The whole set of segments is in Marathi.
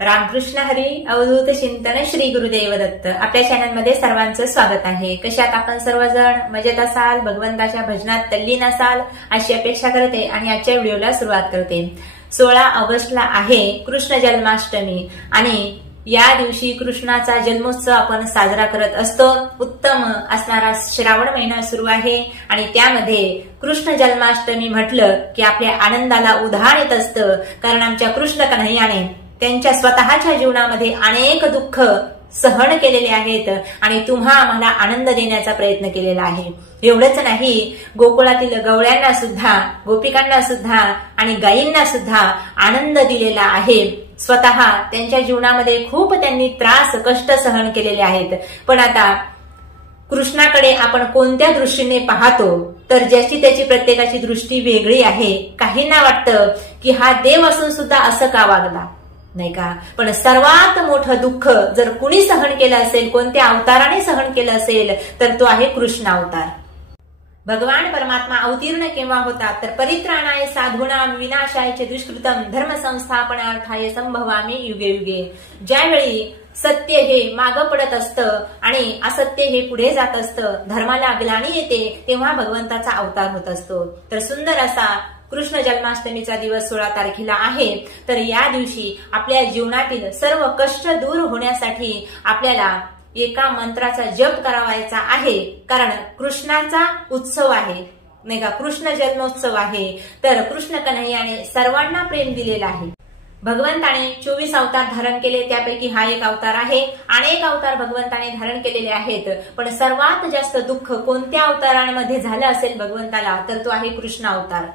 रामकृष्ण हरी अवधूत चिंतन श्री गुरुदेव दत्त. आपल्या चॅनलमध्ये सर्वांचं स्वागत आहे. कशात आपण सर्वजण मजेत असाल, भगवंताच्या भजनात तल्लीन असाल अशी अपेक्षा करते आणि आजच्या व्हिडिओला सुरुवात करते. 16 ऑगस्टला आहे कृष्ण जन्माष्टमी आणि या दिवशी कृष्णाचा जन्मोत्सव आपण साजरा करत असतो. उत्तम असणारा श्रावण महिना सुरू आहे आणि त्यामध्ये कृष्ण जन्माष्टमी म्हटलं की आपल्या आनंदाला उधाण येत असतं. कारण आमच्या कृष्ण कन्हैयाने त्यांच्या स्वतःच्या जीवनामध्ये अनेक दुःख सहन केलेले आहेत आणि तुम्हा आम्हाला आनंद देण्याचा प्रयत्न केलेला आहे. एवढंच नाही, गोकुळातील गवळ्यांना सुद्धा, गोपिकांना सुद्धा आणि गायींना सुद्धा आनंद दिलेला आहे. स्वतः त्यांच्या जीवनामध्ये खूप त्यांनी त्रास कष्ट सहन केलेले आहेत. पण आता कृष्णाकडे आपण कोणत्या दृष्टीने पाहतो तर ज्याची त्याची प्रत्येकाची दृष्टी वेगळी आहे. काहींना वाटतं की हा देव असून सुद्धा असं का वागला, नाही का. पण सर्वात मोठं दुःख जर कुणी सहन केलं असेल, कोणत्या अवताराने सहन केलं असेल तर तो आहे कृष्ण अवतार. भगवान परमात्मा अवतीर्ण केव्हा होतात तर परित्राणाय साधूनां विनाशाय च दुष्कृतम धर्म संस्थापनार्थाय संभवामी युगे युगे. ज्यावेळी सत्य हे मागं पडत असतं आणि असत्य हे पुढे जात असतं, धर्माला ग्लानी येते, तेव्हा भगवंताचा अवतार होत असतो. तर सुंदर असा कृष्ण जन्माष्टमीचा दिवस 16 तारखेला आहे. तर या दिवशी आपल्या जीवनातील सर्व कष्ट दूर होण्यासाठी आपल्याला एका मंत्राचा जप करावायचा आहे. कारण कृष्णाचा उत्सव आहे, नाही का, कृष्ण जन्मोत्सव आहे. तर कृष्ण कन्हैयाने सर्वांना प्रेम दिलेलं आहे. भगवंताने 24 अवतार धारण केले, त्यापैकी हा एक अवतार आहे. अनेक अवतार भगवंताने धारण केलेले आहेत, पण सर्वात जास्त दुःख कोणत्या अवतारांमध्ये झालं असेल भगवंताला तर तो आहे कृष्ण अवतार.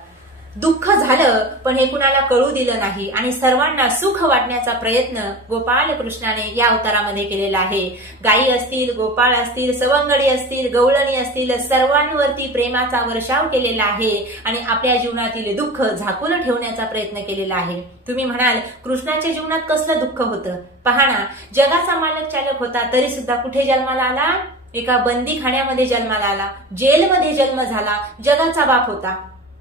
दुःख झालं पण हे कुणाला कळू दिलं नाही आणि सर्वांना सुख वाटण्याचा प्रयत्न गोपाळ कृष्णाने या अवतारामध्ये केलेला आहे. गायी असतील, गोपाळ असतील, सवंगडी असतील, गवळणी असतील, सर्वांवरती प्रेमाचा वर्षाव केलेला आहे आणि आपल्या जीवनातील दुःख झाकून ठेवण्याचा प्रयत्न केलेला आहे. तुम्ही म्हणाल कृष्णाच्या जीवनात कसलं दुःख होतं? पहा ना, जगाचा मालक चालक होता तरी सुद्धा कुठे जन्माला आला? एका बंदीखान्यामध्ये जन्माला आला, जेलमध्ये जन्म झाला. जगाचा बाप होता,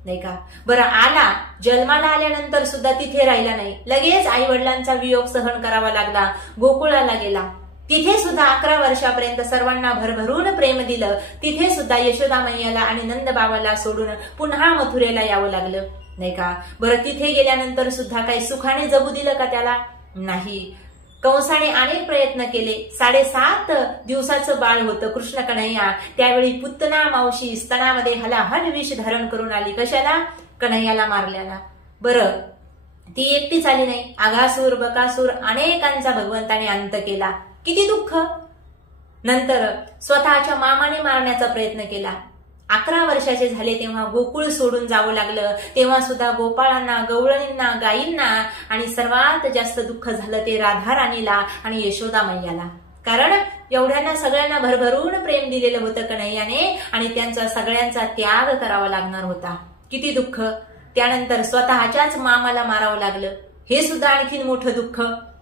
नाही का. बरं, आला, जन्माला आल्यानंतर सुद्धा तिथे राहिला नाही, लगेच आई वडिलांचा वियोग सहन करावा लागला. गोकुळाला गेला, तिथे सुद्धा 11 वर्षापर्यंत सर्वांना भरभरून प्रेम दिलं. तिथे सुद्धा यशोदा मैयाला आणि नंद बाबाला सोडून पुन्हा मथुरेला यावं लागलं, नाही का. बरं, तिथे गेल्यानंतर सुद्धा काही सुखाने जगू दिलं का त्याला? नाही. कंसाने अनेक प्रयत्न केले. 7.5 दिवसाचं बाळ होतं कृष्ण कन्हैया. त्यावेळी पुतना मावशी स्तनामध्ये हलाहल विष धारण करून आली. कशाला? कन्हैयाला मारल्याला. बरं, ती एकटीच आली नाही, आघासूर, बकासूर अनेकांचा भगवंताने अंत केला. किती दुःख. नंतर स्वतःच्या मामाने मारण्याचा प्रयत्न केला. 11 वर्षाचे झाले तेव्हा गोकुळ सोडून जावं लागलं. तेव्हा सुद्धा गोपाळांना, गवळणींना, गायींना आणि सर्वात जास्त दुःख झालं ते राधा राणीला आणि यशोदा मैयाला. कारण एवढ्यांना सगळ्यांना भरभरून प्रेम दिलेलं होतं कन्हैयाने आणि त्यांचा सगळ्यांचा त्याग करावा लागणार होता. किती दुःख. त्यानंतर स्वतःच्याच मामाला मारावं लागलं, हे सुद्धा आणखीन मोठं दुःख,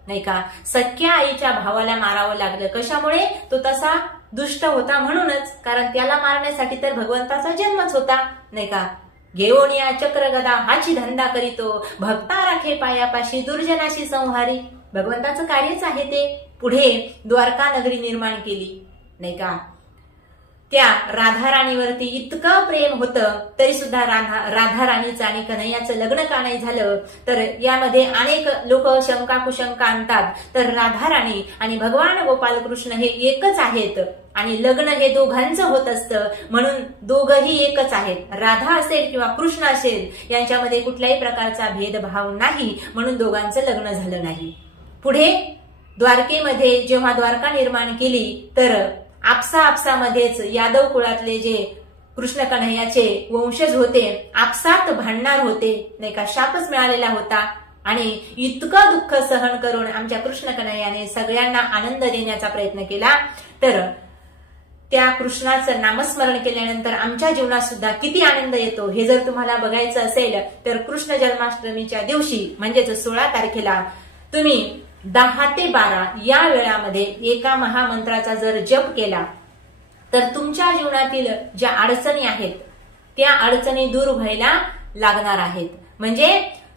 नाही का. सख्या आईच्या भावाला मारावं लागलं. कशामुळे? तो तसा दुष्ट होता म्हणूनच. कारण त्याला मारण्यासाठी तर भगवंताचा जन्मच होता, नाही का. घेऊन या चक्र गदा हाची धंदा करीतो, भक्ता राखे पायापाशी दुर्जनाशी संहारी. भगवंताचं कार्यच आहे ते. पुढे द्वारका नगरी निर्माण केली, नाही का. त्या राधा राणीवरती इतकं प्रेम होतं तरी सुद्धा राधा राणीचं आणि कन्हैयाचं लग्न का नाही झालं तर यामध्ये अनेक लोक शंका कुशंका आणतात. तर राधा राणी आणि भगवान गोपाल कृष्ण हे एकच आहेत आणि लग्न हे दोघांचं होत असतं, म्हणून दोघही एकच आहेत. राधा असेल किंवा कृष्ण असेल यांच्यामध्ये कुठल्याही प्रकारचा भेदभाव नाही, म्हणून दोघांचं लग्न झालं नाही. पुढे द्वारकेमध्ये जेव्हा द्वारका निर्माण केली तर आपसामध्येच यादव कुळातले जे कृष्ण कन्हैयाचे वंशज होते आपसात भांडणार होते, नाही का. शापच मिळालेला होता आणि इतकं दुःख सहन करून आमच्या कृष्ण कन्हैयाने सगळ्यांना आनंद देण्याचा प्रयत्न केला. तर त्या कृष्णाचं नामस्मरण केल्यानंतर आमच्या जीवनात सुद्धा किती आनंद येतो हे जर तुम्हाला बघायचं असेल तर कृष्ण जन्माष्टमीच्या दिवशी म्हणजेच 16 तारखेला तुम्ही 10 ते 12 या वेळामध्ये एका महामंत्राचा जर जप केला तर तुमच्या जीवनातील ज्या अडचणी आहेत त्या अडचणी दूर व्हायला लागणार आहेत. म्हणजे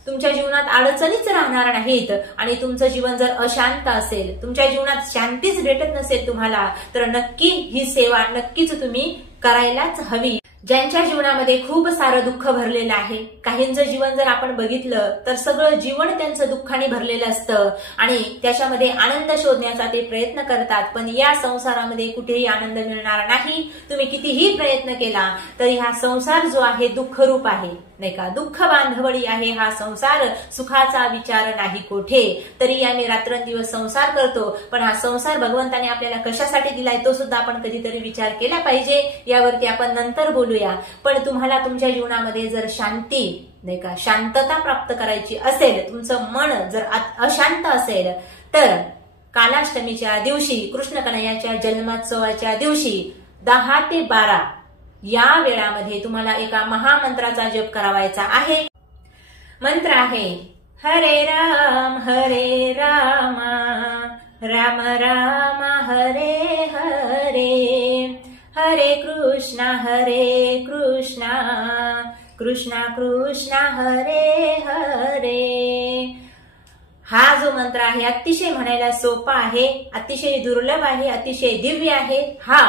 तुमच्या जीवनात अडचणीच राहणार नाहीत आणि तुमचं जीवन जर अशांत असेल, तुमच्या जीवनात शांतीच भेटत नसेल तुम्हाला, तर नक्की ही सेवा नक्कीच तुम्ही करायलाच हवी. ज्यांच्या जीवनामध्ये खूप सारं दुःख भरलेलं आहे, काहींचं जीवन जर आपण बघितलं तर सगळं जीवन त्यांचं दुःखाने भरलेलं असतं आणि त्याच्यामध्ये आनंद शोधण्याचा ते प्रयत्न करतात, पण या संसारामध्ये कुठेही आनंद मिळणार नाही. तुम्ही कितीही प्रयत्न केला तरी हा संसार जो आहे दुःखरूप आहे, नाही का, दुःख बांधवडी आहे हा संसार, सुखाचा विचार नाही कोठे. तरी आम्ही रात्रंदिवस संसार करतो, पण हा संसार भगवंताने आपल्याला कशासाठी दिलाय तो सुद्धा आपण कधीतरी विचार केला पाहिजे. यावरती आपण नंतर बोलूया. पण तुम्हाला तुमच्या जीवनामध्ये जर शांती, नाही का, शांतता प्राप्त करायची असेल, तुमचं मन जर अशांत असेल, तर कालाष्टमीच्या दिवशी, कृष्ण कन्हैयाच्या जन्मोत्सवाच्या दिवशी 10 ते 12 या वेळामध्ये तुम्हाला एका महामंत्राचा जप करावायचा आहे. मंत्र आहे हरे राम राम राम हरे हरे, हरे कृष्णा कृष्णा कृष्णा हरे हरे. हा जो मंत्र आहे अतिशय म्हणायला सोपा आहे, अतिशय दुर्लभ आहे, अतिशय दिव्य आहे. हा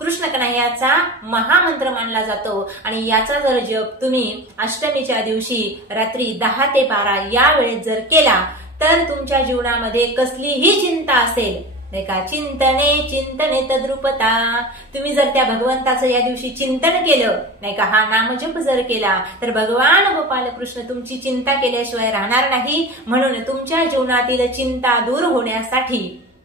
कृष्ण कन्हैयाचा महामंत्र मानला जातो आणि याचा जर जप तुम्ही अष्टमीच्या दिवशी रात्री 10 ते 12 या वेळेत जर केला तर तुमच्या जीवनामध्ये कसलीही चिंता असेल, नाही का, चिंतने तद्रुपता, तुम्ही जर त्या भगवंताचं या दिवशी चिंतन केलं, नाही का, हा नामजप जर केला तर भगवान गोपाल कृष्ण तुमची चिंता केल्याशिवाय राहणार नाही. म्हणून तुमच्या जीवनातील चिंता दूर होण्यासाठी,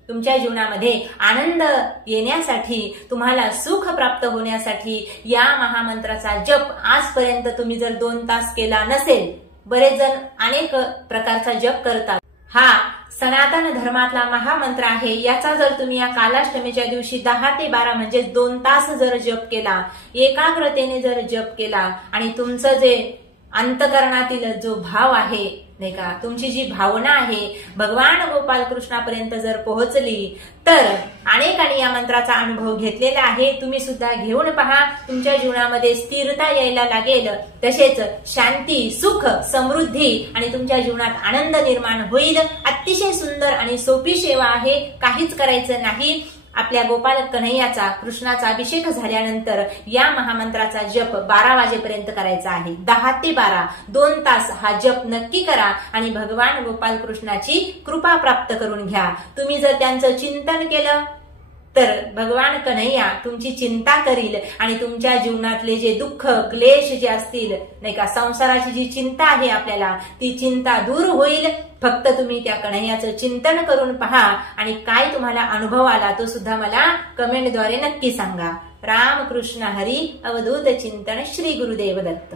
तुमच्या जीवनामध्ये आनंद येण्यासाठी, तुम्हाला सुख प्राप्त होण्यासाठी या महामंत्राचा जप आजपर्यंत तुम्ही जर 2 तास केला नसेल, बरेच जण अनेक प्रकारचा जप करतात, हा सनातन धर्मातला महामंत्र आहे. याचा जर तुम्ही या कालाष्टमीच्या दिवशी 10 ते 12 म्हणजे 2 तास जर जप केला, एकाग्रतेने जर जप केला आणि तुमचं जे अंतकरणातील जो भाव आहे, नाही का, तुमची जी भावना आहे भगवान गोपाल कृष्णापर्यंत जर पोहोचली तर अनेकांनी या मंत्राचा अनुभव घेतलेला आहे. तुम्ही सुद्धा घेऊन पहा, तुमच्या जीवनामध्ये स्थिरता यायला लागेल, तसेच शांती, सुख, समृद्धी आणि तुमच्या जीवनात आनंद निर्माण होईल. अतिशय सुंदर आणि सोपी सेवा आहे, काहीच करायचं नाही. आपल्या गोपाल कन्हैयाचा, कृष्णाचा अभिषेक झाल्यानंतर या महामंत्राचा जप 12 वाजेपर्यंत करायचा आहे. 10 ते 12 2 तास हा जप नक्की करा आणि भगवान गोपाल कृष्णाची कृपा प्राप्त करून घ्या. तुम्ही जर त्यांचं चिंतन केलं तर भगवान कन्हैया तुमची चिंता करील आणि तुमच्या जीवनातले जे दुःख, क्लेश जे असतील, नाही का, संसाराची जी चिंता आहे आपल्याला, ती चिंता दूर होईल. फक्त तुम्ही त्या कन्हैयाचं चिंतन करून पहा आणि काय तुम्हाला अनुभव आला तो सुद्धा मला कमेंटद्वारे नक्की सांगा. राम कृष्ण हरी. अवधूत चिंतन. श्री गुरुदेव दत्त.